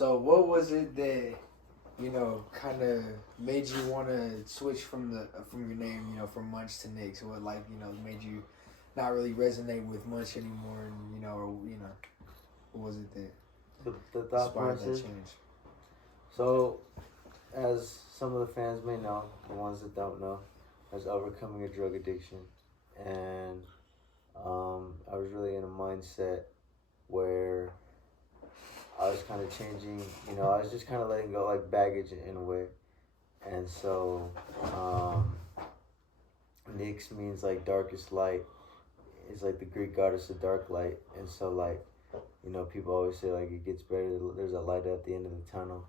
So what was it that kind of made you want to switch from your name, from Munch to NYXX? What made you not really resonate with Munch anymore, and what was it that The thought inspired that process. change? So, as some of the fans may know, the ones that don't know, I was overcoming a drug addiction, and I was really in a mindset where I was kind of changing. I was just kind of letting go, like baggage in a way, and so NYX means like darkest light. It's like the Greek goddess of dark light, and so like people always say like it gets better. There's a light at the end of the tunnel.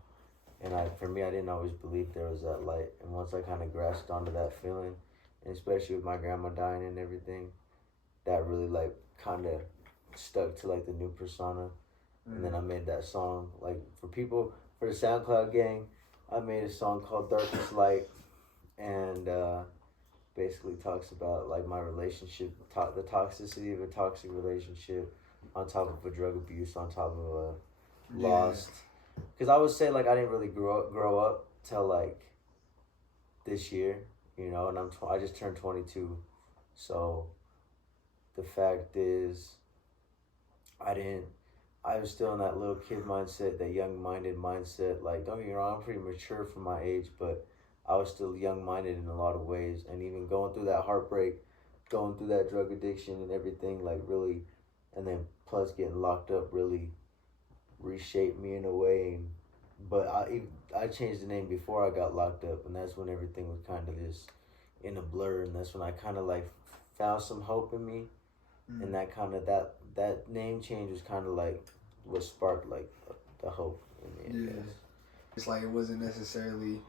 And for me, I didn't always believe there was that light. And once I kind of grasped onto that feeling, and especially with my grandma dying and everything, that really like kind of stuck to like the new persona. And then I made that song like for the SoundCloud gang. I made a song called Darkest Light, and basically talks about like my relationship, the toxicity of a toxic relationship, on top of a drug abuse, on top of a lost. Because I would say, like, I didn't really grow up till, like, this year, and I just turned 22. So, the fact is, I was still in that little kid mindset, that young-minded mindset. Like, don't get me wrong, I'm pretty mature for my age, but I was still young-minded in a lot of ways. And even going through that heartbreak, going through that drug addiction and everything, like, really, and then plus getting locked up really reshaped me in a way. But I changed the name before I got locked up, and that's when everything was kind of just in a blur, and that's when I kind of like found some hope in me. And that kind of that name change was kind of like what sparked like the hope in me. It's like it wasn't necessarily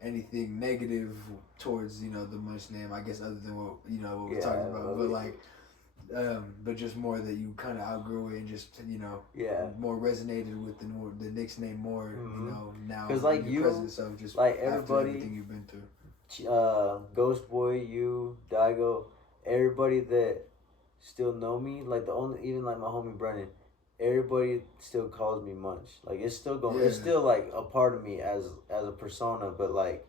anything negative towards the Munch name, I guess, other than what we're talking about, but like but just more that you kind of outgrew it and just more resonated with the NYXX name more. Now because like your presence of just like after everybody, everything you've been through. Ghost Boy, you, Daigo, everybody that still know me, like even like my homie Brennan, everybody still calls me Munch. Like it's still going, it's still like a part of me as a persona, but like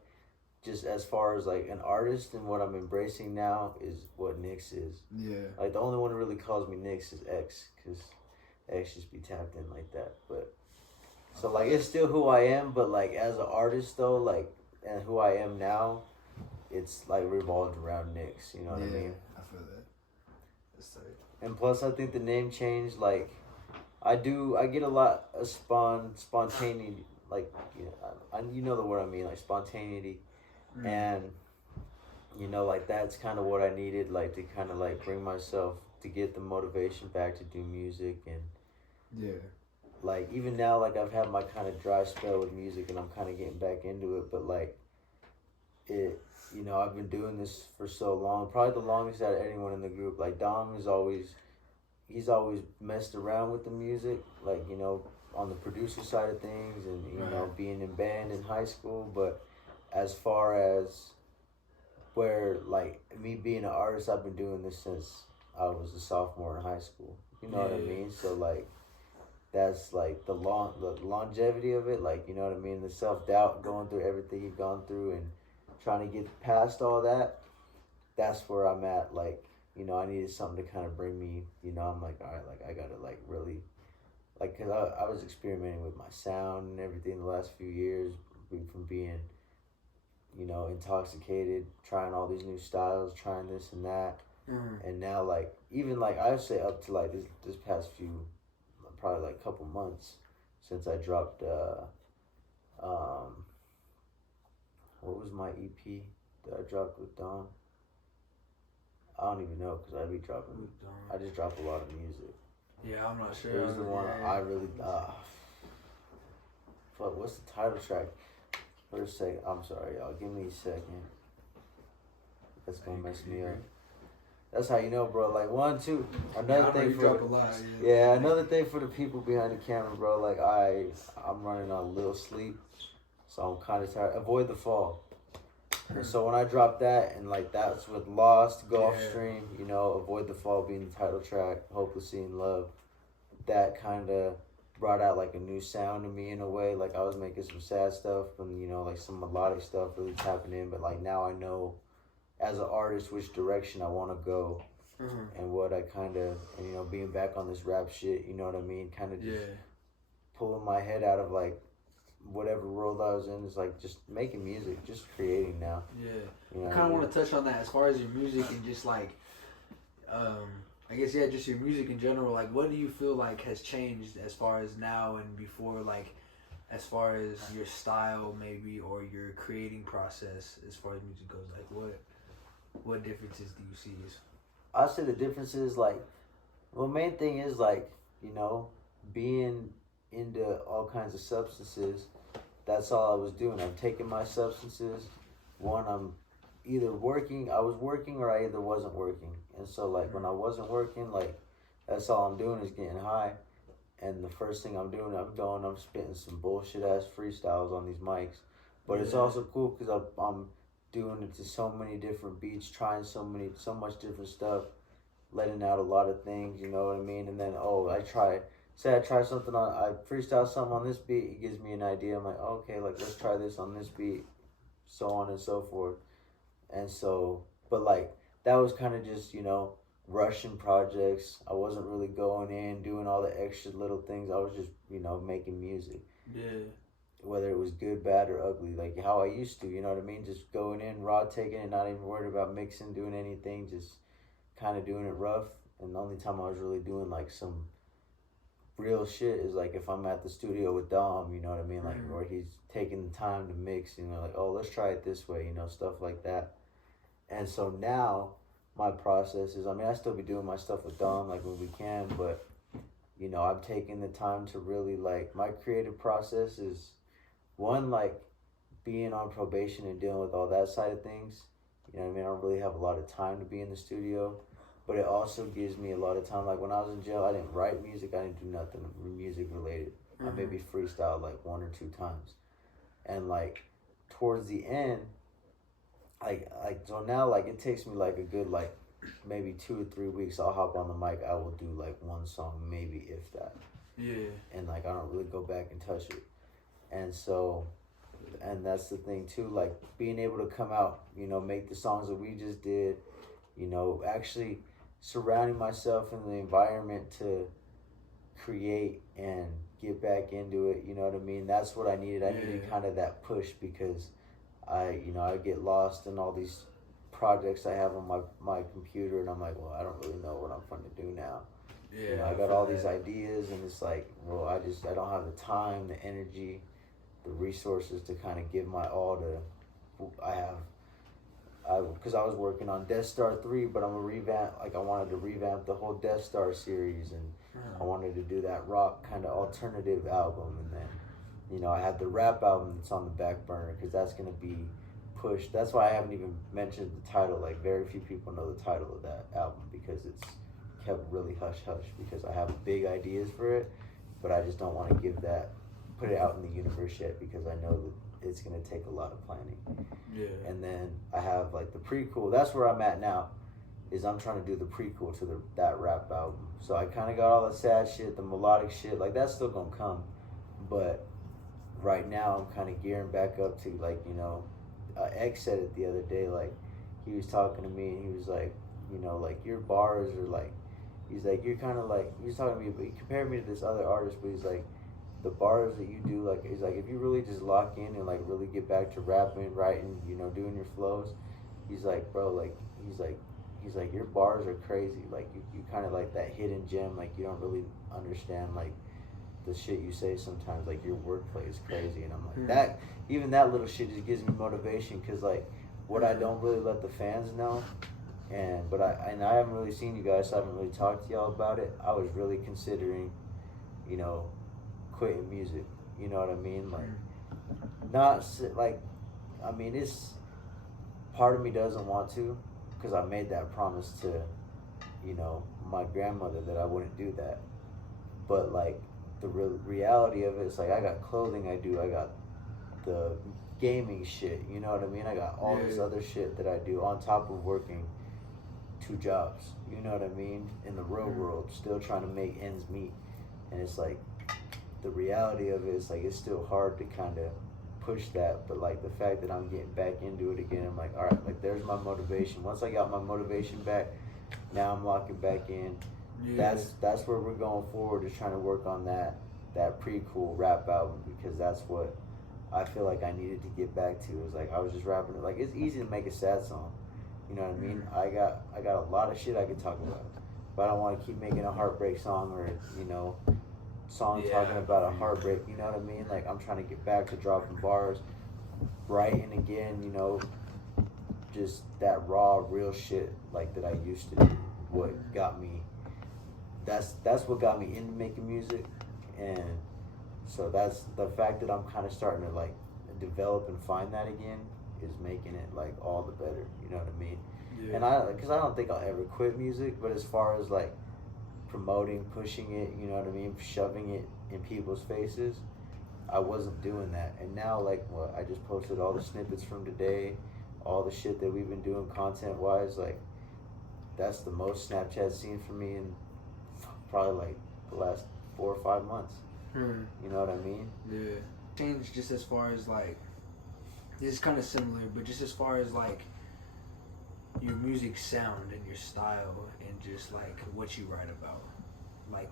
just as far as like an artist and what I'm embracing now is what NYXX is. Yeah. Like the only one who really calls me NYXX is X, because X just be tapped in like that. But so like it's still who I am, but like as an artist though, like and who I am now, it's like revolved around NYXX. You know what I mean? I feel that. That's tight. And plus, I think the name change, like I get a lot of spontaneity, like you know the word I mean, like spontaneity. And like that's kind of what I needed, like to kind of like bring myself to get the motivation back to do music. And like even now, like I've had my kind of dry spell with music and I'm kind of getting back into it, but like I've been doing this for so long, probably the longest out of anyone in the group. Like Dom he's always messed around with the music, like on the producer side of things, and being in band in high school. But as far as where like me being an artist, I've been doing this since I was a sophomore in high school. You know what I mean? So like that's like the longevity of it, like you know what I mean, the self-doubt, going through everything you've gone through and trying to get past all that. That's where I'm at. Like I needed something to kind of bring me, I'm like, all right, like I gotta like really, like, cause I was experimenting with my sound and everything the last few years, from being intoxicated, trying all these new styles, trying this and that. And now like even like I would say up to like this past few, probably like couple months since I dropped what was my EP that I dropped with Don? I don't even know, because I just drop a lot of music. Yeah, I'm not sure. It was the one I really fuck, what's the title track? For a second, I'm sorry y'all, give me a second. That's gonna mess me up. That's how you know, bro. Like 1, 2. Another thing for drop a lot. another thing for the people behind the camera, bro. Like I'm running on a little sleep, so I'm kind of tired. Avoid the Fall. And so when I dropped that, and like that's with Lost, Gulfstream, Avoid the Fall being the title track, Hopelessly in Love. That kind of brought out like a new sound to me in a way. Like I was making some sad stuff and you know like some melodic stuff really tapping in, but like now I know as an artist which direction I want to go. And what I kind of, and you know, being back on this rap shit, you know what I mean? Kind of just pulling my head out of like whatever world I was in, is like just making music, just creating now. Yeah. You know I kind of want to touch on that as far as your music and just like, I guess, yeah, just your music in general. Like, what do you feel like has changed as far as now and before, like, as far as your style maybe or your creating process as far as music goes? Like, what differences do you see? I say the difference is like, well, main thing is like, you know, being into all kinds of substances. That's all I was doing. I'm taking my substances. One, I'm either working, I was working or I either wasn't working. And so like when I wasn't working, like that's all I'm doing is getting high. And the first thing I'm doing, I'm spitting some bullshit ass freestyles on these mics. But it's also cool because I'm doing it to so many different beats, trying so much different stuff, letting out a lot of things, you know what I mean? And then, I try something I freestyle something on this beat, it gives me an idea. I'm like, okay, like let's try this on this beat, so on and so forth. And so, but like, that was kind of just, you know, rushing projects. I wasn't really going in, doing all the extra little things. I was just, you know, making music. Yeah. Whether it was good, bad, or ugly, like how I used to, you know what I mean? Just going in, raw, taking it, not even worried about mixing, doing anything, just kind of doing it rough. And the only time I was really doing like some real shit is like if I'm at the studio with Dom, you know what I mean? Like, where he's taking the time to mix, you know, like, let's try it this way, you know, stuff like that. And so now my process is, I mean, I still be doing my stuff with Dom, like when we can, but, you know, I'm taking the time to really, like, my creative process is, one, like, being on probation and dealing with all that side of things. You know what I mean? I don't really have a lot of time to be in the studio, but it also gives me a lot of time. Like, when I was in jail, I didn't write music. I didn't do nothing music related. I maybe freestyled, like, 1 or 2 times. And, like, towards the end, so now, like, it takes me, like, a good, like, maybe 2 or 3 weeks. I'll hop on the mic. I will do, like, 1 song, maybe, if that. Yeah. And, like, I don't really go back and touch it. And so, and that's the thing, too. Like, being able to come out, you know, make the songs that we just did, you know, actually surrounding myself in the environment to create and get back into it, you know what I mean? That's what I needed. I needed kind of that push because I get lost in all these projects I have on my computer, and I'm like, well, I don't really know what I'm trying to do now. Yeah, you know, I got all these ideas, and it's like, well, I don't have the time, the energy, the resources to kind of give my all to. Because I was working on Death Star 3, but I wanted to revamp the whole Death Star series, and I wanted to do that rock kind of alternative album, and then, you know, I had the rap album that's on the back burner because that's going to be pushed. That's why I haven't even mentioned the title. Like, very few people know the title of that album because it's kept really hush-hush because I have big ideas for it, but I just don't want to put it out in the universe yet because I know that it's going to take a lot of planning. Yeah. And then I have, like, the prequel. That's where I'm at now, is I'm trying to do the prequel to that rap album. So I kind of got all the sad shit, the melodic shit. Like, that's still going to come. But right now I'm kind of gearing back up to, like, you know, X said it the other day. Like, he was talking to me and he was like, you know, like, your bars are like, he's like, you're kind of like, he was talking to me, but he compared me to this other artist, but he's like, the bars that you do, like, he's like, if you really just lock in and, like, really get back to rapping, writing, you know, doing your flows, he's like, bro, like, he's like, your bars are crazy. Like, you kind of like that hidden gem. Like, you don't really understand, like, the shit you say sometimes. Like, your wordplay is crazy. And I'm like, that, even that little shit just gives me motivation because, like, what I don't really let the fans know, but I haven't really seen you guys, so I haven't really talked to y'all about it. I was really considering, you know, quitting music. You know what I mean? Like, not, like, I mean, it's, part of me doesn't want to, because I made that promise to, you know, my grandmother that I wouldn't do that. But, like, the reality of it is, like, I got clothing I do, I got the gaming shit, you know what I mean? I got all this other shit that I do on top of working 2 jobs, you know what I mean? In the real world, still trying to make ends meet. And it's like, the reality of it is like it's still hard to kind of push that, but like the fact that I'm getting back into it again, I'm like, all right, like there's my motivation. Once I got my motivation back, now I'm locking back in. Yeah. That's where we're going forward, is trying to work on that pretty cool rap album, because that's what I feel like I needed to get back to. It was like I was just rapping it. Like it's easy to make a sad song, you know what I mean? I got a lot of shit I could talk about, but I don't want to keep making a heartbreak song, or song talking about a heartbreak. You know what I mean? Like I'm trying to get back to dropping bars, writing again. Just that raw, real shit like that I used to do. What got me? That's what got me into making music, and so that's the fact that I'm kind of starting to like develop and find that again is making it like all the better. You know what I mean? Yeah. And because I don't think I'll ever quit music, but as far as like promoting, pushing it, you know what I mean, shoving it in people's faces, I wasn't doing that. And now, like, I just posted all the snippets from today, all the shit that we've been doing content wise. Like, that's the most Snapchat seen for me in probably like the last 4 or 5 months. You know what I mean? Yeah. Change just as far as like, this is kind of similar, but just as far as like your music sound and your style and just like what you write about, like,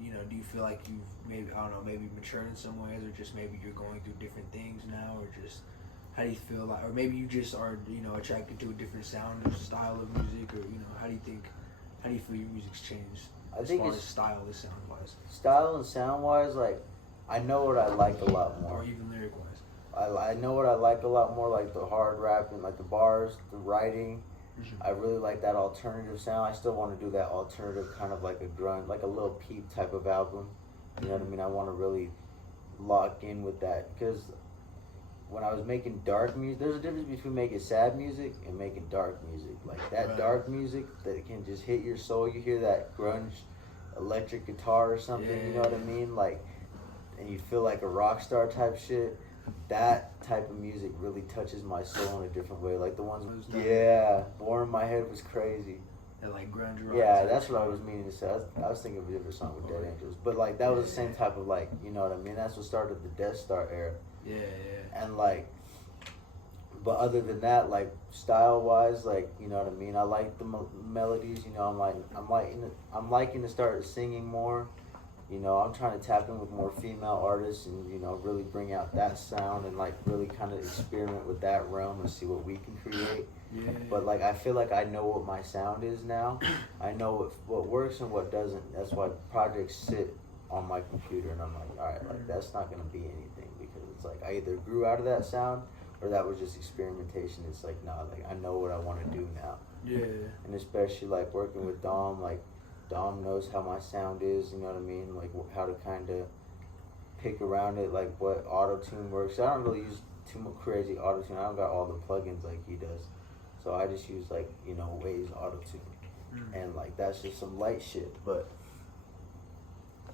do you feel like you've maybe, I don't know, maybe matured in some ways, or just maybe you're going through different things now, or just how do you feel like, or maybe you just are attracted to a different sound or style of music, or how do you feel your music's changed as far as style and sound wise? Style and sound wise, like I know what I like a lot more, or even lyric wise. I know what I like a lot more, like the hard rapping, like the bars, the writing. I really like that alternative sound. I still want to do that alternative kind of like a grunge, like a Lil Peep type of album. You know what I mean? I want to really lock in with that, because when I was making dark music, there's a difference between making sad music and making dark music. Like that dark music that can just hit your soul. You hear that grunge electric guitar or something, you know what I mean? Like, and you feel like a rock star type shit. That type of music really touches my soul in a different way. Like the ones, Born in My Head was crazy. And like grunge rock. Yeah, that's what I was meaning to say. I was thinking of a different song with Dead Angels, but like that was the same type of, like, you know what I mean? That's what started the Death Star era. Yeah. And like, but other than that, like style wise, like, you know what I mean? I like the melodies. I'm liking to start singing more. I'm trying to tap in with more female artists and, really bring out that sound and, like, really kind of experiment with that realm and see what we can create. Yeah. But, like, I feel like I know what my sound is now. I know what works and what doesn't. That's why projects sit on my computer, and I'm like, all right, like, that's not going to be anything, because it's like I either grew out of that sound or that was just experimentation. It's like, nah, like, I know what I want to do now. Yeah. And especially, like, working with Dom, like, Dom knows how my sound is, you know what I mean? Like how to kind of pick around it, like what auto-tune works. I don't really use too much crazy auto-tune. I don't got all the plugins like he does. So I just use like, Waze auto-tune. And like that's just some light shit. But,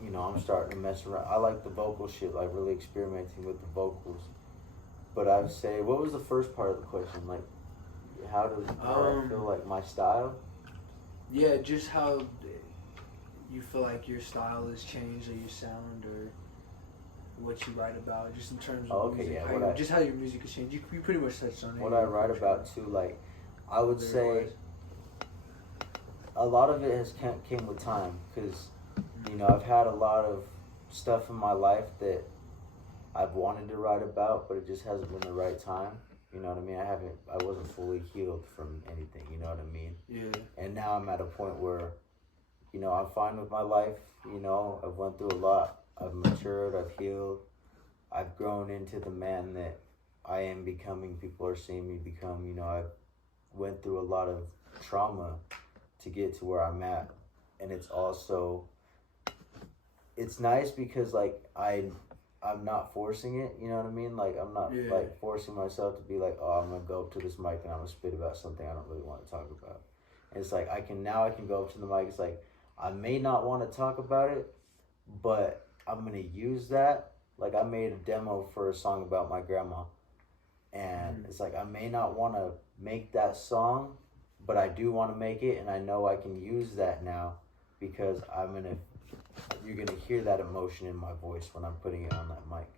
I'm starting to mess around. I like the vocal shit, like really experimenting with the vocals. But I would say, what was the first part of the question? Like, how do I feel like my style? Yeah, just how you feel like your style has changed, or your sound, or what you write about, just in terms of music. Yeah, just how your music has changed. You pretty much touched on it. What I write about too, like, I would say a lot of it has came with time, because, I've had a lot of stuff in my life that I've wanted to write about, but it just hasn't been the right time. You know what I mean? I wasn't fully healed from anything, you know what I mean? Yeah. And now I'm at a point where, I'm fine with my life, I've went through a lot. I've matured, I've healed, I've grown into the man that I am becoming. People are seeing me become, I've went through a lot of trauma to get to where I'm at. And it's also, it's nice because, like, I'm not forcing it, you know what I mean? Like, I'm not, like, forcing myself to be like, oh, I'm going to go up to this mic and I'm going to spit about something I don't really want to talk about. And it's like, I can go up to the mic. It's like, I may not want to talk about it, but I'm going to use that. Like, I made a demo for a song about my grandma. And it's like, I may not want to make that song, but I do want to make it. And I know I can use that now because I'm going to you're gonna hear that emotion in my voice when I'm putting it on that mic,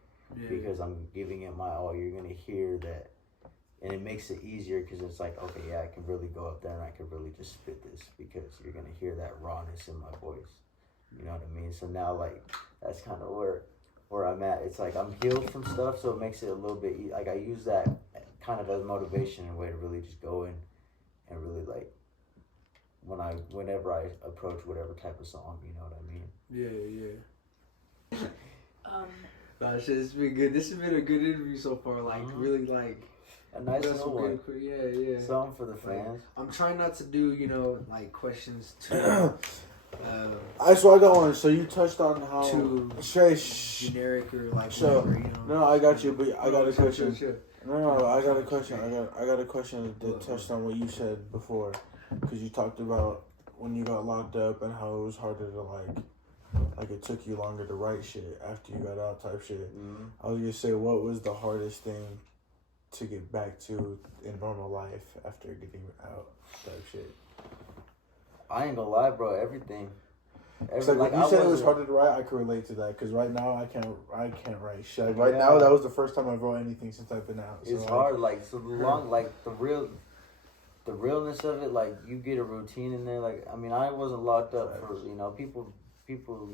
because I'm giving it my all. You're gonna hear that, and it makes it easier because it's like, okay, yeah, I can really go up there and I can really just spit this, because you're gonna hear that rawness in my voice. You know what I mean? So now, like, that's kind of where I'm at. It's like I'm healed from stuff, so it makes it a little bit like I use that kind of as motivation and a way to really just go in and really, like, whenever I approach whatever type of song, you know what I mean? It's been good. This has been a good interview so far. Like, really, like, a nice little one. Something for the fans. Like, I'm trying not to do, like, questions too. I got one. So you touched on how too generic or like whatever, No, I got you, but I got a question. No, I got a question. I got a question that touched on what you said before, because you talked about when you got locked up and how it was harder to like it took you longer to write shit after you got out type shit. Mm-hmm. I was gonna say, what was the hardest thing to get back to in normal life after getting out type shit? I ain't gonna lie, bro. Everything. Like you said, it was harder to write. I could relate to that because right now I can't write shit. Like right now, that was the first time I wrote anything since I've been out. It's hard. Like so long. Like the realness of it. Like you get a routine in there. Like I mean, I wasn't locked up for people. People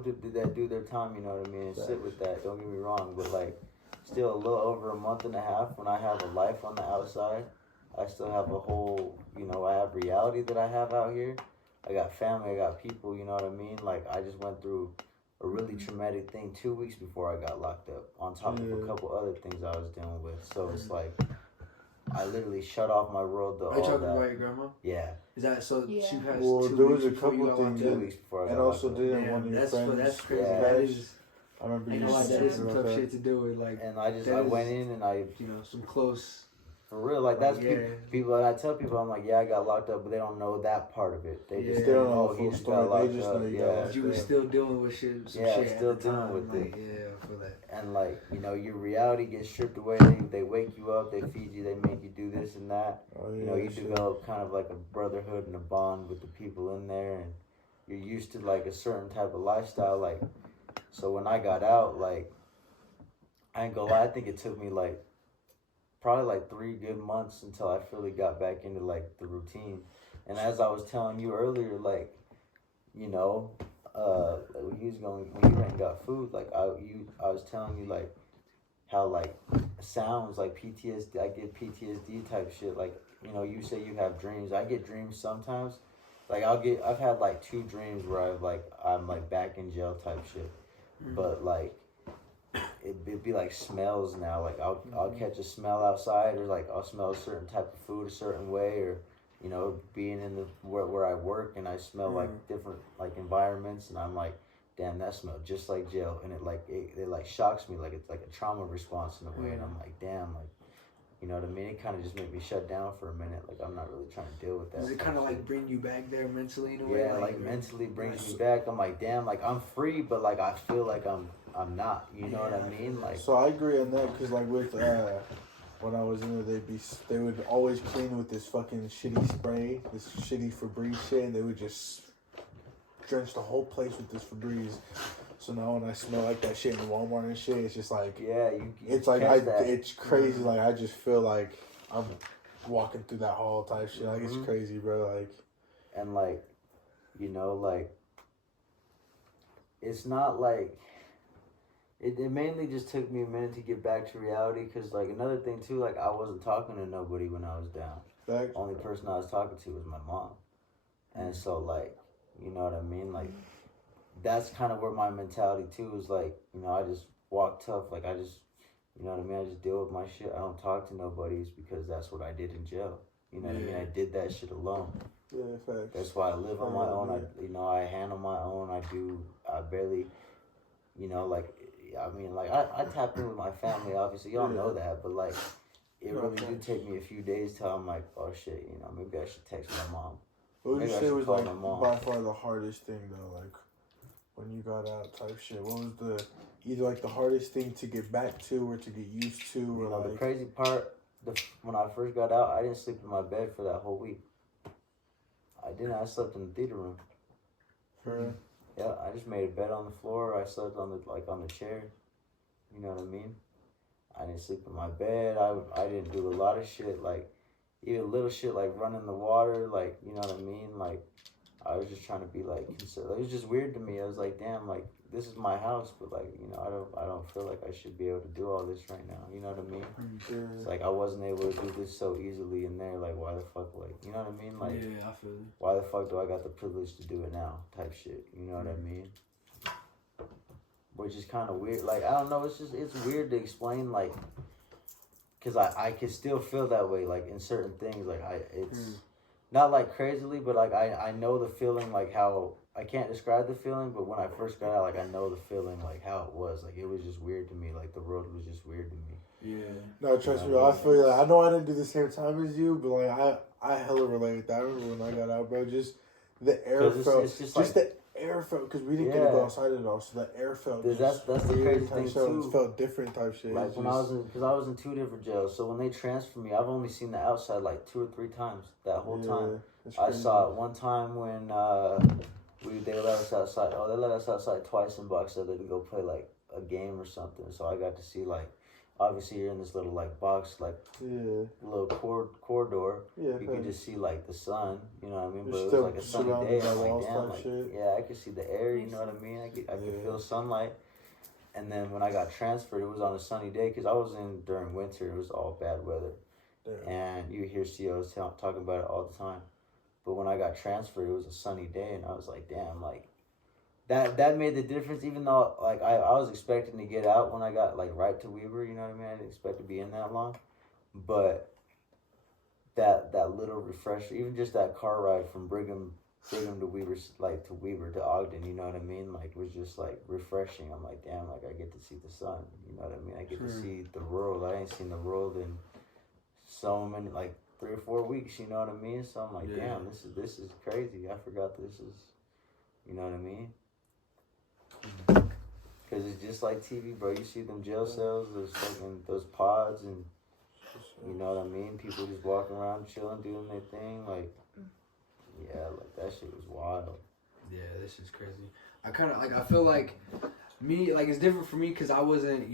do their time. You know what I mean? And sit with that. Don't get me wrong, but like still a little over a month and a half when I have a life on the outside. I still have a whole, I have reality that I have out here. I got family, I got people, you know what I mean? Like, I just went through a really traumatic thing 2 weeks before I got locked up, on top of a couple other things I was dealing with. So it's like, I literally shut off my world. Are you talking about your grandma? Yeah. Is that so? Yeah. She passed well, 2 there weeks was a before you couple got things, 2 weeks before I got and also locked up. didn't one of your friends. That's crazy. Yeah. That is. I remember you That said is some about tough that. shit to do with, like. And I went in and I, some close. For real, like that's people. And I tell people, I'm like, yeah, I got locked up, but they don't know that part of it. They just don't know he just got locked they just up. Know you yeah, you were still dealing with shit. Still dealing with like, it. Yeah, I feel that. And like your reality gets stripped away. They wake you up, they feed you, they make you do this and that. You develop kind of like a brotherhood and a bond with the people in there, and you're used to like a certain type of lifestyle. Like, so when I got out, like, I ain't gonna lie, I think it took me like. Probably like 3 good months until I really got back into like the routine. And as I was telling you earlier, like, when you went and got food, like I was telling you like how like sounds like PTSD, I get PTSD type shit. Like, you say you have dreams. I get dreams sometimes. Like I've had like 2 dreams where I'm like back in jail type shit. But like it'd be like smells now. Like I'll catch a smell outside, or like I'll smell a certain type of food a certain way, or being in the where I work and I smell like different like environments, and I'm like, damn, that smelled just like jail, and it like shocks me, like it's like a trauma response in a way, and I'm like, damn, like. You know what I mean? It kind of just made me shut down for a minute. Like, I'm not really trying to deal with that. Does it kind of like bring you back there mentally in a way? Yeah, like mentally brings me back. I'm like, damn, like I'm free, but like I feel like I'm not. You know what I mean? Like, so I agree on that because like with when I was in there, they would always clean with this fucking shitty spray, this shitty Febreze shit, and they would just drench the whole place with this Febreze. So now when I smell like that shit in Walmart and shit, it's just like it's like it's crazy. Like I just feel like I'm walking through that hall type shit. Like it's crazy, bro. Like and like like it's not like it mainly just took me a minute to get back to reality. Because like another thing too, like I wasn't talking to nobody when I was down. The only person I was talking to was my mom, and so like you know what I mean, like. That's kind of where my mentality too is like, I just walk tough. Like I just, you know what I mean? I just deal with my shit. I don't talk to nobody's because that's what I did in jail. You know what I mean? I did that shit alone. Yeah, facts. That's why I live on my own. I handle my own. I barely, I tap in with my family, obviously. Y'all know that, but like, it really do take me a few days till I'm like, oh shit, maybe I should text my mom. What would you say was like by far the hardest thing though? Like, when you got out type shit, what was either like the hardest thing to get back to or to get used to? Or the crazy part, when I first got out, I didn't sleep in my bed for that whole week. I didn't. I slept in the theater room. Yeah, I just made a bed on the floor. I slept on the chair. You know what I mean? I didn't sleep in my bed. I didn't do a lot of shit, like even little shit like running the water, like, you know what I mean? Like I was just trying to be like it was just weird to me. I was like, damn, like this is my house, but like, you know, I don't feel like I should be able to do all this right now. You know what I mean? It's like I wasn't able to do this so easily in there. Like why the fuck, like, you know what I mean? Like yeah, I feel it. Why the fuck do I got the privilege to do it now? Type shit. You know what I mean? Which is kind of weird. Like, I don't know. It's weird to explain, like, because I can still feel that way, like, in certain things. Like, it's not, like, crazily, but, like, I know the feeling, like, how, I can't describe the feeling, but when I first got out, like, I know the feeling, like, how it was. Like, it was just weird to me. Like, the road was just weird to me. Yeah. No, trust me, I feel you. Like, I know I didn't do the same time as you, but, like, I hella relate with that. I remember when I got out, bro, just the air felt, it's just like, the air felt, because we didn't get to go outside at all, so the air felt that's the crazy thing too. It felt different type shit. Like when I was in 2 different jails, so when they transferred me, I've only seen the outside like 2 or 3 times that whole time. I saw it one time when they let us outside. Oh, they let us outside twice in Box Elder to go play like a game or something. So I got to see like, obviously you're in this little like box, like little corridor. Yeah, you could just see like the sun, you know what I mean? But it was like a sunny day. I'm like, damn, like, yeah, I could see the air, you know what I mean? I could feel sunlight. And then when I got transferred, it was on a sunny day because I was in during winter. It was all bad weather, and you hear COs talking about it all the time. But when I got transferred, it was a sunny day, and I was like, damn, like. That made the difference, even though like I was expecting to get out when I got like right to Weber, you know what I mean? I didn't expect to be in that long. But that little refresher, even just that car ride from Brigham to Weber, like to Weber to Ogden, you know what I mean? Like, was just like refreshing. I'm like, damn, like I get to see the sun, you know what I mean? I get to see the world. I ain't seen the world in so many, like 3 or 4 weeks, you know what I mean? So I'm like, damn, this is crazy. I forgot this is, you know what I mean? Cause it's just like TV, bro. You see them jail cells, those pods, and you know what I mean. People just walking around, chilling, doing their thing. Like, yeah, like that shit was wild. Yeah, this is crazy. I kind of like. I feel like me, like it's different for me, cause I wasn't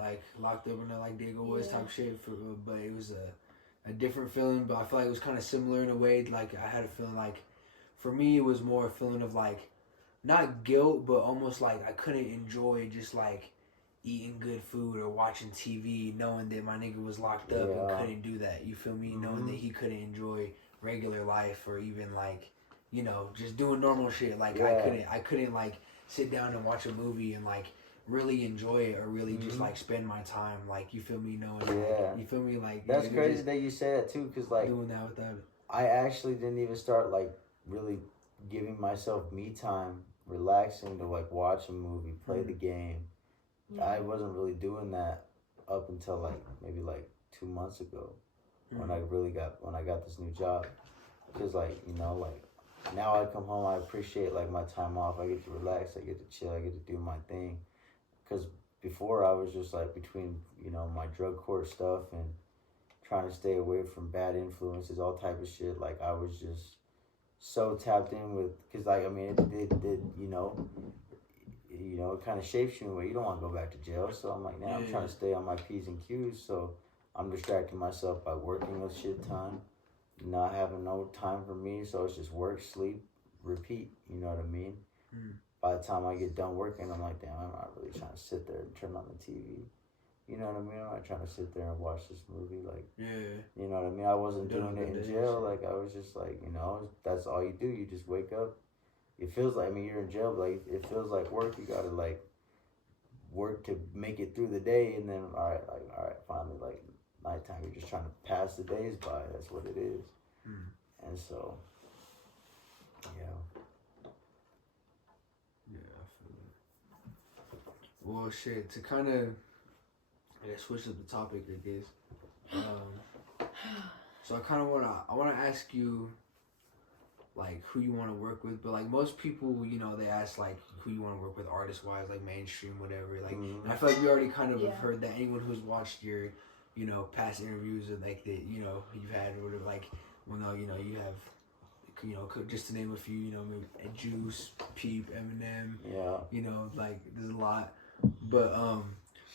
like locked up in like Diego was type shit. But it was a different feeling. But I feel like it was kind of similar in a way. Like I had a feeling like, for me, it was more a feeling of like. Not guilt, but almost like I couldn't enjoy just like eating good food or watching TV, knowing that my nigga was locked up and couldn't do that. You feel me? Knowing that he couldn't enjoy regular life or even like, you know, just doing normal shit. Like I couldn't like sit down and watch a movie and like really enjoy it or really just like spend my time. Like, you feel me? Knowing, like, you feel me? Like, that's crazy that you say that too, cause like doing that without it. I actually didn't even start like really giving myself me time. Relaxing to like watch a movie, play the game. I wasn't really doing that up until like maybe like 2 months ago when I got this new job. Because like, you know, like now I come home, I appreciate like my time off. I get to relax, I get to chill, I get to do my thing. Because before I was just like between, you know, my drug court stuff and trying to stay away from bad influences, all type of shit. Like I was just so tapped in with, because like, I mean, it you know, it kind of shapes you in a way. You don't want to go back to jail. So I'm like, now I'm trying to stay on my P's and Q's. So I'm distracting myself by working a shit ton, not having no time for me. So it's just work, sleep, repeat. You know what I mean? By the time I get done working, I'm like, damn, I'm not really trying to sit there and turn on the TV. You know what I mean? I'm not trying to sit there and watch this movie. Like, you know what I mean? I wasn't doing it in jail. Like, I was just like, you know, that's all you do. You just wake up. It feels like, I mean, you're in jail, but like, it feels like work. You gotta like work to make it through the day, and then all right, finally, like nighttime. You're just trying to pass the days by. That's what it is. And so, I feel it. Well, shit. To kind of. Switch up the topic, I guess. So I kind of wanna ask you, like, who you want to work with, but like most people, you know, they ask like who you want to work with, artist wise, like mainstream, whatever. Like, and I feel like you already kind of have heard that. Anyone who's watched your, you know, past interviews or like that, you know, you've had or whatever, like, well, no, you know, you have you know, just to name a few, you know, maybe Juice, Peep, Eminem. Yeah. You know, like there's a lot, but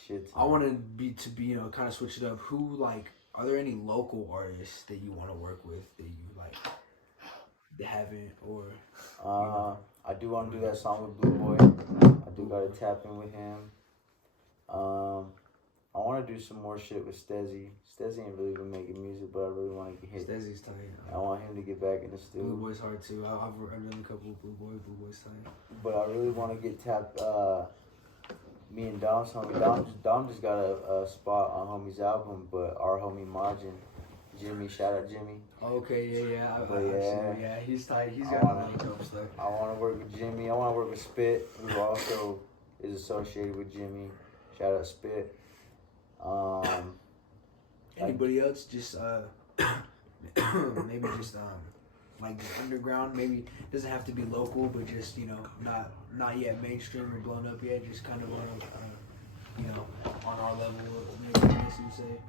Shit. I want to be you know, kind of switch it up. Who like are there any local artists that you want to work with that you like that haven't or? You know? I do want to do that song with Blue Boy. I do gotta tap in with him. I want to do some more shit with Stezzy. Stezzy ain't really been making music, but I really want to get hit. Stezzy's tight. I want him to get back in the studio. Blue Boy's hard too. I've done a couple of Blue Boy's tight. But I really want to get tapped. Me and Dom's homie. Dom just got a spot on homie's album, but our homie Majin, Jimmy, shout out Jimmy. Okay, yeah. Yeah, he's tight. He's got a lot of dope stuff. I want to work with Jimmy. I want to work with Spit, who also is associated with Jimmy. Shout out Spit. Anybody else? Just maybe just like underground. Maybe doesn't have to be local, but just, you know, not yet mainstream or blown up yet. Just kind of you know, on our level, maybe I guess you'd say,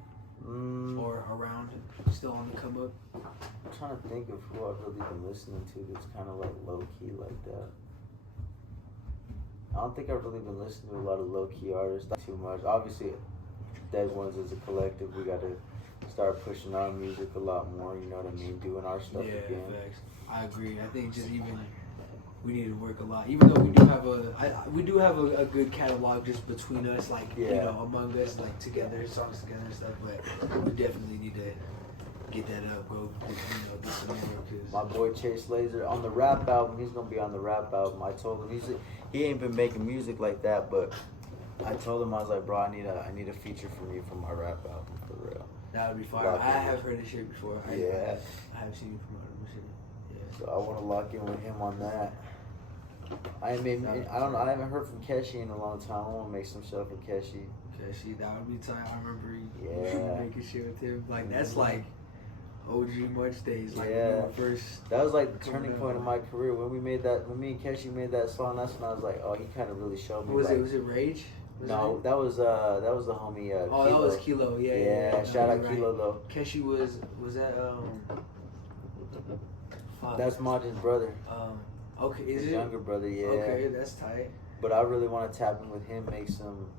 or around, still on the come up. I'm trying to think of who I've really been listening to that's kind of like low key like that. I don't think I've really been listening to a lot of low key artists too much. Obviously, Dead Ones as a collective, we got to start pushing our music a lot more. You know what I mean? Doing our stuff again. Facts. I agree. I think just even we need to work a lot. Even though we do have a good catalog just between us, like you know, among us, like together, songs together and stuff. But we definitely need to get that up, go, you know, get some more. Cause my boy Chase Laser on the rap album. He's gonna be on the rap album. I told him he ain't been making music like that, but I told him I was like, bro, I need a feature from you for my rap album for real. That would be fire. I have heard this shit before. I have seen you promote it. So I want to lock in with him on that. I don't know. I haven't heard from Keshi in a long time. I want to make some stuff with Keshi. Keshi, that would be tight. I remember you making shit with him. Like that's like OG Much days. Like when we first. That was like the turning point of my career when we made that. When me and Keshi made that song, that's when I was like, oh, he kind of really showed me. Was it Rage? No, that was the homie. Oh, Kilo. that was Kilo. Yeah. Shout out Kilo though. Keshi was that Fuck. That's Majin's brother. Okay, is his it? Younger brother, yeah. Okay, that's tight. But I really want to tap in with him, make some.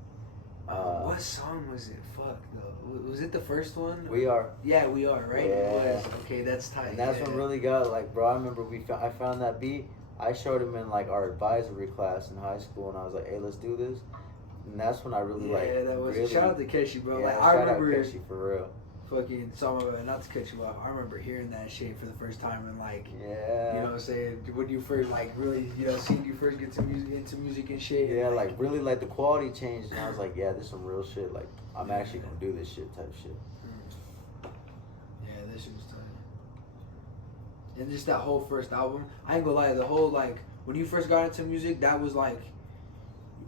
What song was it? Fuck though. Was it the first one? We Are. Yeah, We Are. Right. Yeah. It was. Okay, that's tight. And that's what really got like, bro. I remember I found that beat. I showed him in like our advisory class in high school, and I was like, hey, let's do this. And that's when I really that was. Really, shout out to Keshi, bro. Yeah, like shout I remember out Keshi for real. Fucking not to cut you off. I remember hearing that shit for the first time and like, you know what I'm saying, when you first like really, you know, seeing you first get into music and shit. Yeah, and, like really like the quality changed, and I was like, yeah, this is some real shit. Like I'm actually gonna do this shit type shit. Yeah, this shit was tight. And just that whole first album, I ain't gonna lie, the whole like when you first got into music, that was like.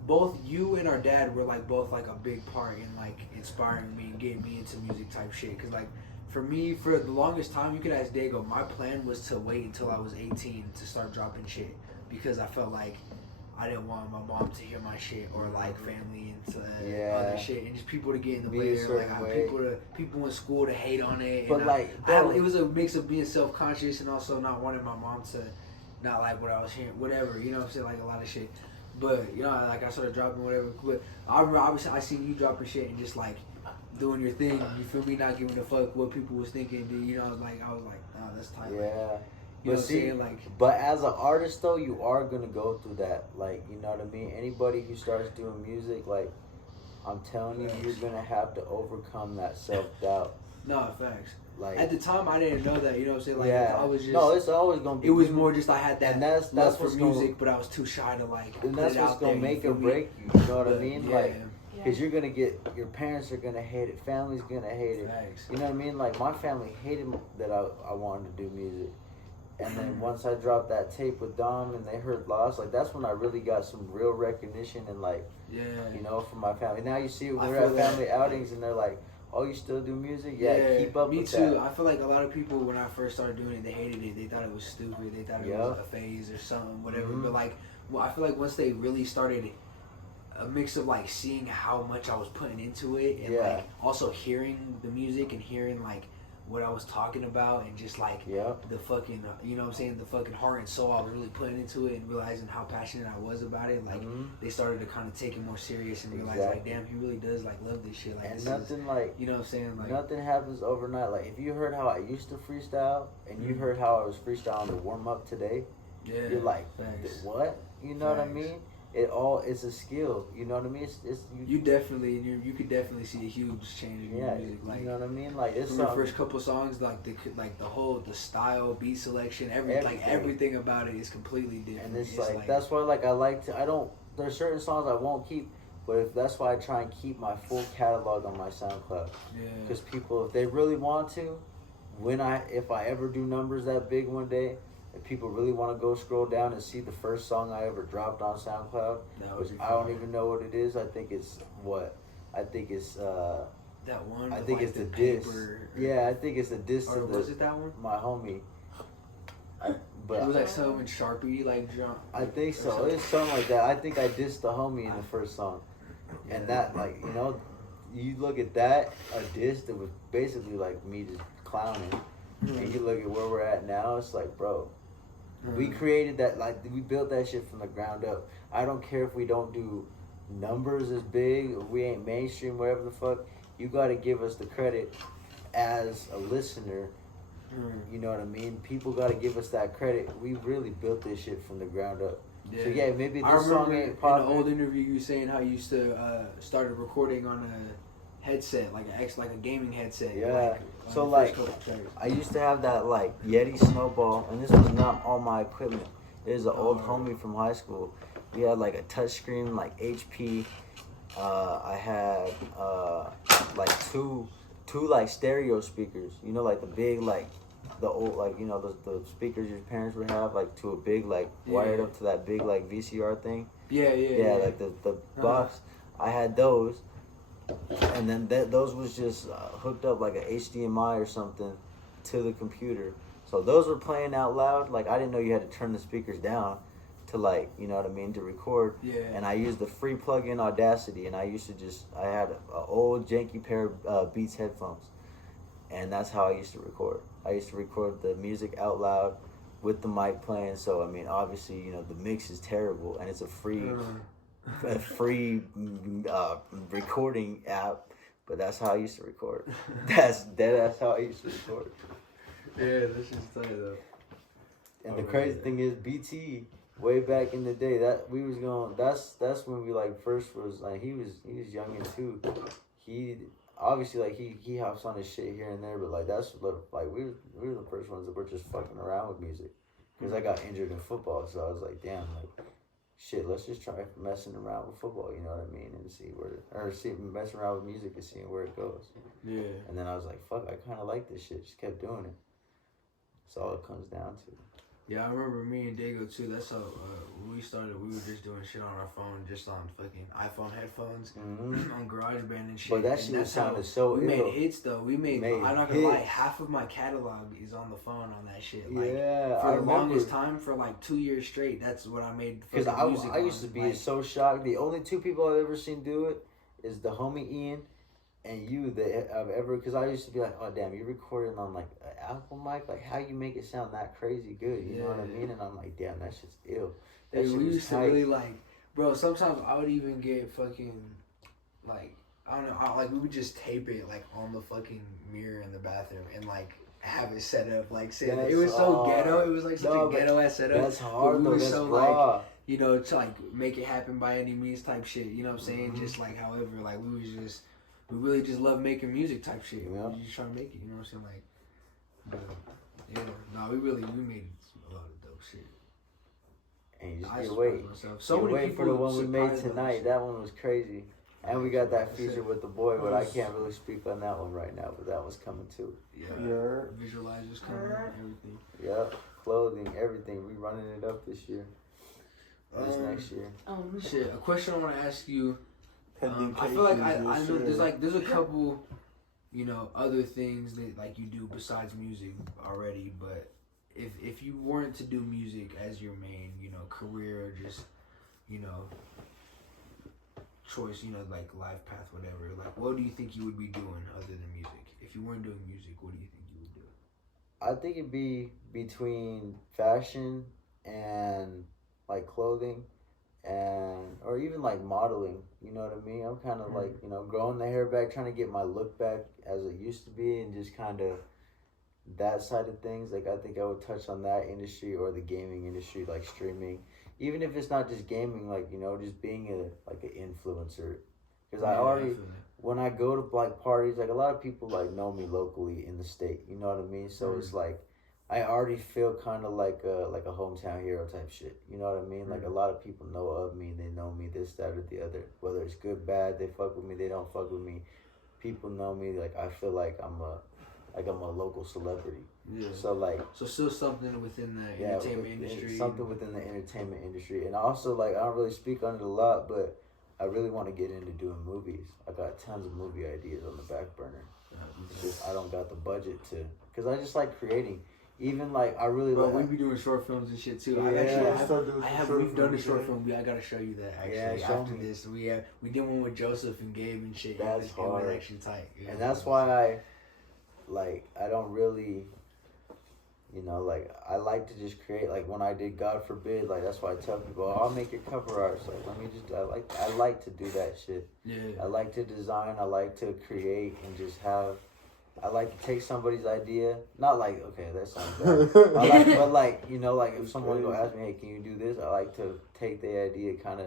Both you and our dad were like both like a big part in like inspiring me and getting me into music type shit. Cause like for me, for the longest time, you could ask Dago, my plan was to wait until I was 18 to start dropping shit. Because I felt like I didn't want my mom to hear my shit or like family into other shit and just people to get in the way. Like people in school to hate on it. But and it was a mix of being self-conscious and also not wanting my mom to not like what I was hearing, whatever. You know what I'm saying? Like a lot of shit. But, you know, like I started dropping whatever. But I remember, obviously, I seen you dropping shit and just like doing your thing. You feel me? Not giving a fuck what people was thinking. You know, I was like, nah, that's tight. Yeah. You know what I'm saying? Like, but as an artist though, you are gonna go through that. Like, you know what I mean? Anybody who starts doing music, like, I'm telling you, you're gonna have to overcome that self-doubt. No, facts. Like, at the time, I didn't know that. You know what I'm saying? Like, I was just. No, it's always gonna be. It was more just I had that. And that's love for what's music, but I was too shy to like. And put that's it what's out gonna there, make or break you. You know what I mean? Yeah. Like, because you're gonna get your parents are gonna hate it, family's gonna hate it. Facts. You know what I mean? Like my family hated that I wanted to do music. And then once I dropped that tape with Dom and they heard Lost, like that's when I really got some real recognition and like, you know, from my family. Now you see we're at family outings and they're like, oh, you still do music? Yeah, keep up with that. Me too. I feel like a lot of people, when I first started doing it, they hated it. They thought it was stupid. They thought it was a phase or something, whatever. Mm-hmm. But like, I feel like once they really started a mix of like seeing how much I was putting into it and like also hearing the music and hearing like what I was talking about and just like the fucking, you know what I'm saying, the fucking heart and soul I was really putting into it and realizing how passionate I was about it, like they started to kind of take it more serious and realize like, damn, he really does like love this shit. Like, and this nothing is, like, you know what I'm saying, like nothing happens overnight. Like if you heard how I used to freestyle and you heard how I was freestyling the warm up today, you're like, what? You know what I mean? It's a skill. You know what I mean? You definitely, you could definitely see a huge change in your music. Like, you know what I mean? Like it's from your first couple songs, like the style, beat selection, everything about it is completely different. And it's like that's why there's certain songs I won't keep, but that's why I try and keep my full catalog on my SoundCloud. Yeah. Because people, if they really want to, if I ever do numbers that big one day. If people really want to go scroll down and see the first song I ever dropped on SoundCloud, which I don't even know what it is. I think it's that one. I think it's the diss. Yeah, I think it's a diss to was it that one? My homie. But it was like something Sharpie, like John. I think so. It's something like that. I think I dissed the homie in the first song, and that, like, you know, you look at that, a diss that was basically like me just clowning, and you look at where we're at now. It's like, bro. We created that, like, we built that shit from the ground up. I don't care if we don't do numbers as big, or we ain't mainstream, whatever the fuck. You got to give us the credit as a listener. You know what I mean? People got to give us that credit. We really built this shit from the ground up. Yeah. So yeah, maybe this song ain't popular. In an old interview, you saying how you used to started recording on a headset, like a gaming headset. Yeah. So like, I used to have that like Yeti Snowball, and this was not all my equipment. There's an old homie from high school. We had like a touchscreen, like HP. I had like two like stereo speakers. You know, like the big like the old like, you know, the speakers your parents would have, like to a big like wired up to that big like VCR thing. Yeah. Like the box. I had those. And then those was just hooked up like a HDMI or something to the computer. So those were playing out loud. Like I didn't know you had to turn the speakers down to, like, you know what I mean, to record. Yeah. And I used the free plug-in Audacity, and I had an old janky pair of Beats headphones, and that's how I used to record. I used to record the music out loud with the mic playing. So I mean, obviously, you know, the mix is terrible, and it's a free recording app, but that's how I used to record. That's how I used to record. Yeah, that's just tight though. And the crazy thing is, BT, way back in the day, that's when we like first was like, he was youngin' too. He obviously, like, he hops on his shit here and there, but like that's like we were the first ones that were just fucking around with music, because I got injured in football, so I was like, damn, like, shit, let's just try messing around with football, you know what I mean, and messing around with music and seeing where it goes. Yeah. And then I was like, fuck, I kind of like this shit. Just kept doing it. That's all it comes down to. Yeah, I remember me and Dago too. That's how we started. We were just doing shit on our phone, just on fucking iPhone headphones, on GarageBand and shit. But that shit sounded so we made hits though. I'm not gonna lie, half of my catalog is on the phone on that shit. Like, yeah, for the longest time, for like 2 years straight, that's what I made. Because I used to be so shocked. The only two people I've ever seen do it is the homie Ian and you that I've ever, because I used to be like, oh damn, you recording on like an Apple mic, like how you make it sound that crazy good, you know what I mean? And I'm like, damn, that shit's ill. That shit we used to really like, bro, sometimes I would even get fucking like, I don't know, like we would just tape it like on the fucking mirror in the bathroom and like have it set up, like it was so ghetto. It was like such a ghetto ass setup. That's hard though. That's so raw. Like, you know, to like make it happen by any means type shit. You know what I'm saying? Just like however, like we really just love making music type shit. Yeah. We just trying to make it, you know what I'm saying? Like, but, yeah, we made a lot of dope shit. And you just wait for the one we made tonight. That one was crazy. And we got that feature with the boy, but I can't really speak on that one right now, but that was coming too. Yeah. Visualizers coming, everything. Yep. Clothing, everything. We running it up this year. This next year. Shit, a question I want to ask you. I feel like I know there's a couple, you know, other things that like you do besides music already, but if you weren't to do music as your main, you know, career or just, you know, choice, you know, like life path, whatever, like what do you think you would be doing other than music? If you weren't doing music, what do you think you I think it'd be between fashion and like clothing and or even like modeling, you know what I mean? I'm kind of like, you know, growing the hair back, trying to get my look back as it used to be, and just kind of that side of things. Like I think I would touch on that industry or the gaming industry, like streaming, even if it's not just gaming, like, you know, just being a like an influencer, because I already, when I go to like parties, like a lot of people like know me locally in the state, you know what I mean? So it's like I already feel kind of like a hometown hero type shit. You know what I mean? Like a lot of people know of me. They know me, this, that, or the other. Whether it's good, bad, they fuck with me. They don't fuck with me. People know me. Like I feel like I'm a local celebrity. Yeah. So like. So still something within the entertainment industry. Something within the entertainment industry, and also like I don't really speak on it a lot, but I really want to get into doing movies. I got tons of movie ideas on the back burner. It's just I don't got the budget to, because I just like creating. Even like I really like. We be doing short films and shit too. Yeah, We've done a short film. I gotta show you that actually. Yeah, after this, we did one with Joseph and Gabe and shit. That's hard. It was actually tight. And that's why I don't really, you know, like I like to just create. Like when I did God Forbid, like that's why I tell people, I'll make your cover art. So let me just, I like to do that shit. Yeah. I like to design. I like to create and just have. I like to take somebody's idea, not like, okay, that sounds bad, but like, you know, like if someone go ask me, hey, can you do this? I like to take the idea, kind of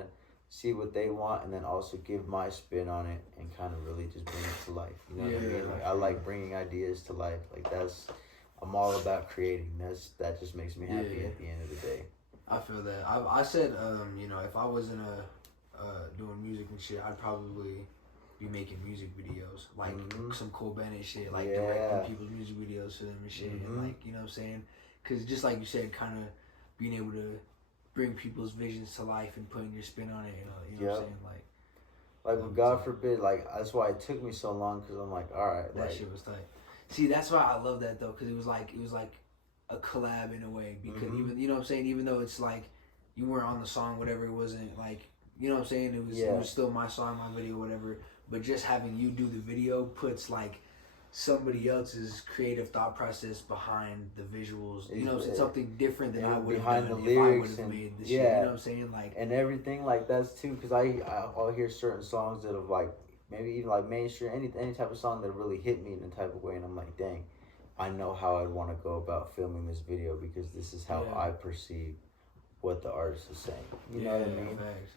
see what they want, and then also give my spin on it and kind of really just bring it to life. You know what I mean? Like I like bringing ideas to life. Like I'm all about creating. That just makes me happy at the end of the day. I feel that. I said, you know, if I wasn't doing music and shit, I'd probably be making music videos, like some Cole Bennett shit, like directing people's music videos for them and shit, and like, you know what I'm saying? Because just like you said, kind of being able to bring people's visions to life and putting your spin on it, you know what I'm saying? Like God forbid, like that's why it took me so long, because I'm like, all right, that shit was tight. See, that's why I love that though, because it was like a collab in a way, because even, you know what I'm saying, even though it's like you weren't on the song, whatever, it wasn't like, you know what I'm saying, it was still my song, my video, whatever. But just having you do the video puts like somebody else's creative thought process behind the visuals. You know, it's something different than I would have done if I would have made the shit. You know what I'm saying? Like, and everything like that's too, because I'll hear certain songs that have like maybe even like mainstream, any type of song that really hit me in a type of way, and I'm like, dang, I know how I'd want to go about filming this video, because this is how I perceive what the artist is saying. You know what I mean? Thanks.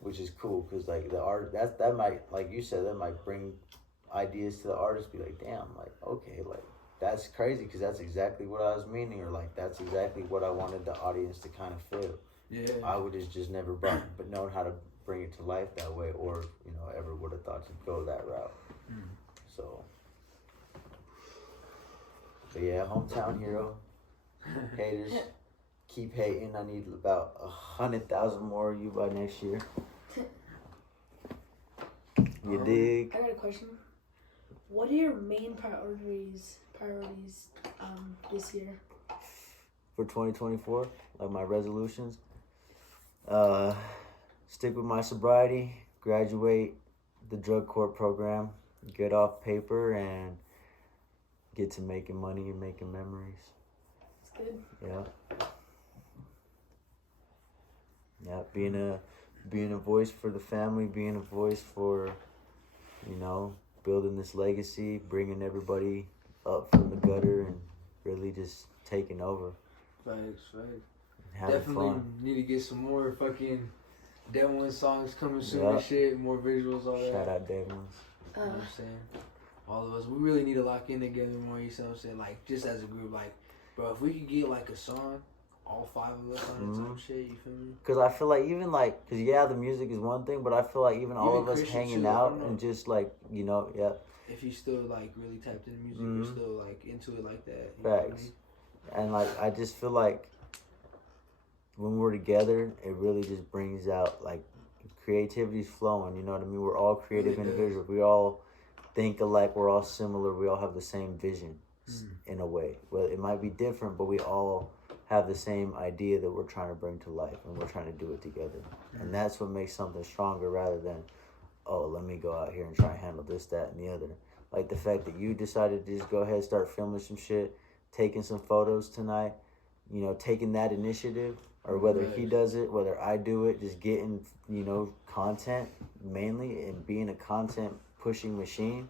Which is cool, because like the art that might, like you said, that might bring ideas to the artist. Be like, damn, like okay, like that's crazy, because that's exactly what I was meaning, or like that's exactly what I wanted the audience to kind of feel. Yeah. I would have just never known how to bring it to life that way, or you know, ever would have thought to go that route. So, but yeah, hometown hero. Haters, keep hating. I need about 100,000 more of you by next year. You dig? I got a question. What are your main priorities this year? For 2024, like my resolutions, stick with my sobriety, graduate the drug court program, get off paper, and get to making money and making memories. That's good. Yeah. Yeah, being a voice for the family, being a voice for, you know, building this legacy, bringing everybody up from the gutter, and really just taking over. Facts. Definitely fun. Need to get some more fucking Devlin songs coming soon and shit, more visuals, all that. Shout out Devlin. You know what I'm saying? All of us, we really need to lock in together more, you know what I'm saying? Like, just as a group, like, bro, if we could get like a song, all five of us on it type shit, you feel me? Because I feel like even like, because the music is one thing, but I feel like even all of us hanging out and just like, you know, if you still like really tapped into music, you're still like into it like that. You Facts. Know what I mean? And like, I just feel like when we're together, it really just brings out like creativity's flowing, you know what I mean? We're all creative individuals. We all think alike, we're all similar, we all have the same vision in a way. Well, it might be different, but we all have the same idea that we're trying to bring to life, and we're trying to do it together. And that's what makes something stronger, rather than, oh, let me go out here and try and handle this, that, and the other. Like the fact that you decided to just go ahead and start filming some shit, taking some photos tonight, you know, taking that initiative, or whether he does it, whether I do it, just getting, you know, content mainly and being a content pushing machine,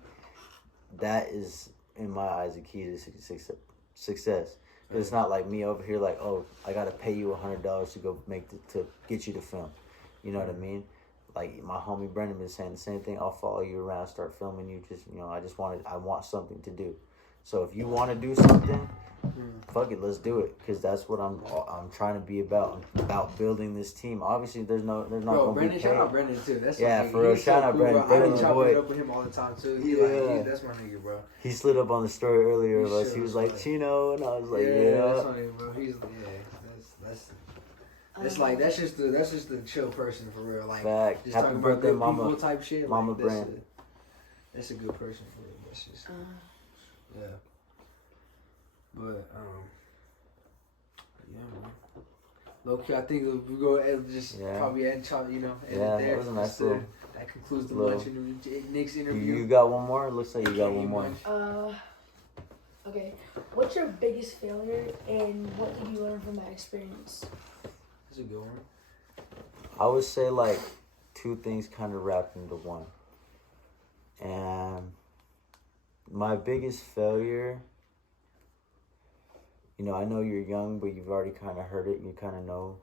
that is, in my eyes, the key to success. It's not like me over here like, oh, I got to pay you $100 to go to get you to film. You know what I mean? Like my homie Brendan been saying the same thing. I'll follow you around, start filming you. Just, you know, I want something to do. So if you want to do something, fuck it, let's do it. Cause that's what I'm trying to be about. I'm about building this team. Obviously, there's not Bro, gonna Brendan, be paid. shout out Brendan too. That's yeah, my nigga. for real. Shout out Brendan. I Brendan's be a chopping boy. it up with him all the time too. That's my nigga, bro. He slid up on the story earlier of us. He sure was was like, Chino, and I was like, that's my nigga, bro. It's like that's just the chill person for real. Like Fact. just Happy talking birthday, about good Mama. people type shit. Mama like, Brand. That's a good person for real. That's just yeah. But yeah, man. Low key, I think we go and just probably end chop. You know, end it there. That was a nice little. That concludes the little, lunch interview. Nick's interview. You got one more? It looks like you got one more. Okay. What's your biggest failure, and what did you learn from that experience? That's a good one. I would say like two things kind of wrapped into one. And my biggest failure, you know, I know you're young, but you've already kind of heard it. You kind of know.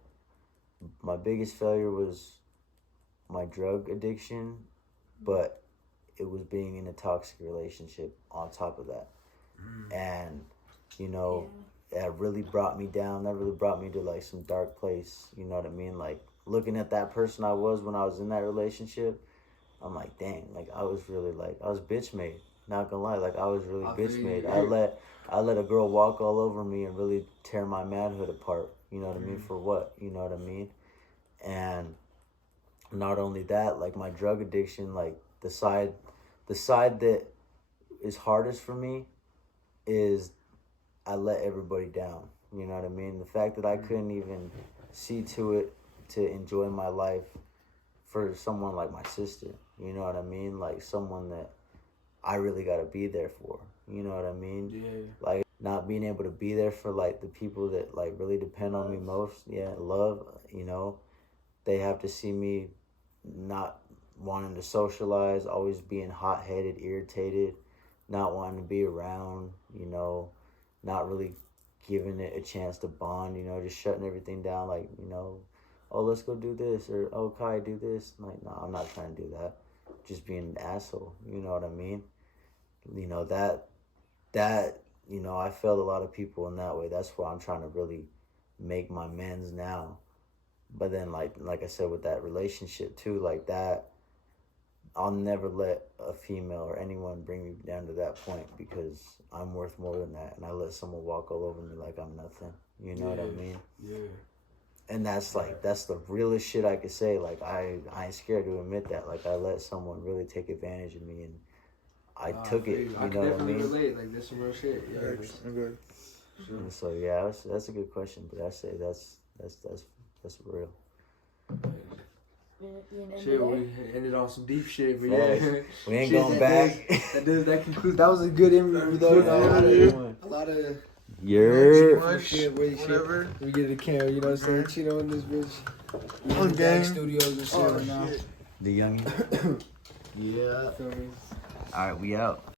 My biggest failure was my drug addiction, but it was being in a toxic relationship on top of that. And, you know, that really brought me down. That really brought me to like some dark place. You know what I mean? Like looking at that person I was when I was in that relationship, I'm like, dang, like I was really like, I was bitch made. Not gonna lie, like I was really bitch made. I let a girl walk all over me and really tear my manhood apart. You know what I mean? For what? You know what I mean? And not only that, like my drug addiction, like the side that is hardest for me is I let everybody down. You know what I mean? The fact that I couldn't even see to it to enjoy my life for someone like my sister. You know what I mean? Like someone that I really got to be there for. You know what I mean? Yeah. Like not being able to be there for like the people that like really depend on me most. Yeah, love, you know. They have to see me not wanting to socialize, always being hot-headed, irritated, not wanting to be around, you know, not really giving it a chance to bond, you know, just shutting everything down, like, you know, oh, let's go do this, or, oh, Kai, do this. I'm like, no, I'm not trying to do that. Just being an asshole, you know what I mean? You know, that, you know, I failed a lot of people in that way. That's where I'm trying to really make my amends now. But then, like I said, with that relationship, too, like that, I'll never let a female or anyone bring me down to that point because I'm worth more than that. And I let someone walk all over me like I'm nothing. You know what I mean? Yeah. And that's like, that's the realest shit I could say. Like, I ain't scared to admit that. Like, I let someone really take advantage of me and I took it. You know what I mean? I can definitely relate. Like, that's some real shit. Yeah. Good. Sure. So, yeah, that's a good question. But I say that's real. Shit, we ended on some deep shit, but Yes. yeah. We ain't Shit, going back. That concludes. That was a good interview, though. A lot of shit. Whatever. We get a camera, you know what I'm saying? Chino in this bitch. On gang. Studios and shit right now. The young. Yeah. Feel me? All right, we out.